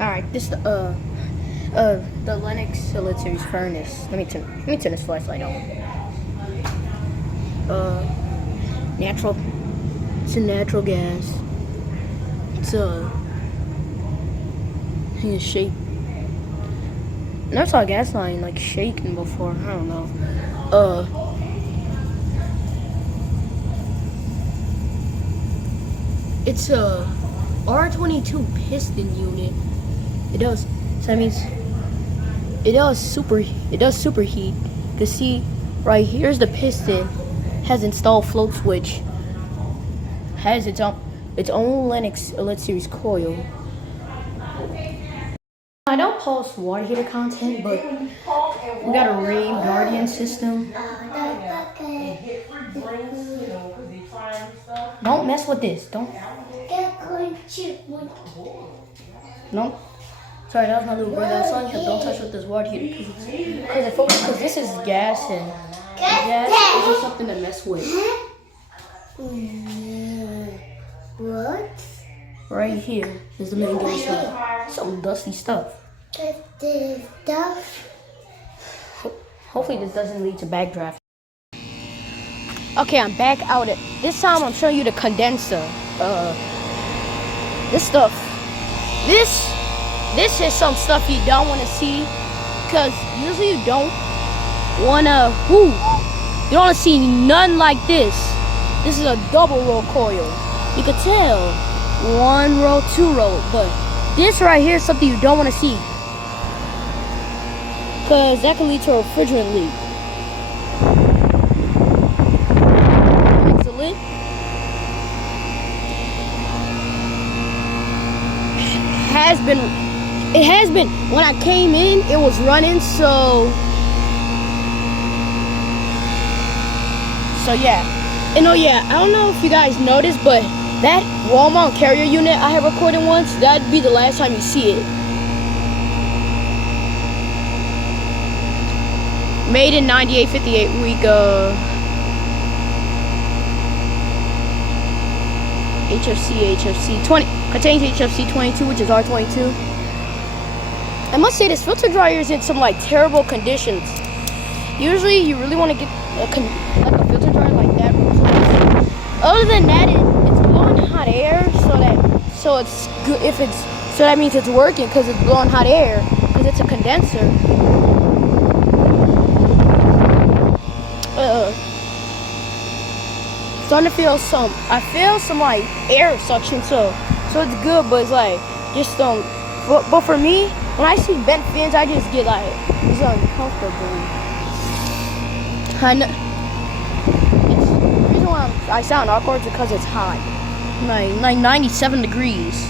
Alright, this the Lennox Furnace. Let me turn this flashlight on. Natural. It's a natural gas. It's in a shape. Never saw a gas line like shaking before. I don't know. It's a R22 piston unit. It does. So that means it does superheat. Cause see, right here's the piston. Has installed float switch. Has its own Lennox LED series coil. I don't post water heater content, but we got a Rheem Guardian system. Don't mess with this. Don't. No. Sorry, that was my little brother. I was telling him don't touch with this water heater because this is gas and gas is just something to mess with. What? Right here is the main gas line. Some dusty stuff. The stuff. Hopefully this doesn't lead to backdraft. Okay, I'm back out. This time I'm showing you the condenser. This stuff. This is some stuff you don't want to see, because usually you don't want to. You don't want to see none like this. This is a double roll coil. You can tell 1 row, 2 row, but this right here is something you don't want to see, because that can lead to a refrigerant leak. Next to lid. It has been. When I came in, it was running, so yeah. And I don't know if you guys noticed, but that Walmart carrier unit I had recorded once, that'd be the last time you see it. Made in 98-58 week, HFC 20, contains HFC 22, which is R22. I must say this filter dryer is in some like terrible conditions. Usually you really want to get like a filter dryer like that. Other than that, it's blowing hot air, so it's good if it's, so that means it's working because it's blowing hot air because it's a condenser. Starting to feel some like air suction, so it's good, but it's like just but for me, when I see bent fins, I just get like, it's uncomfortable. I know. The reason why I sound awkward is because it's hot, like 97 degrees.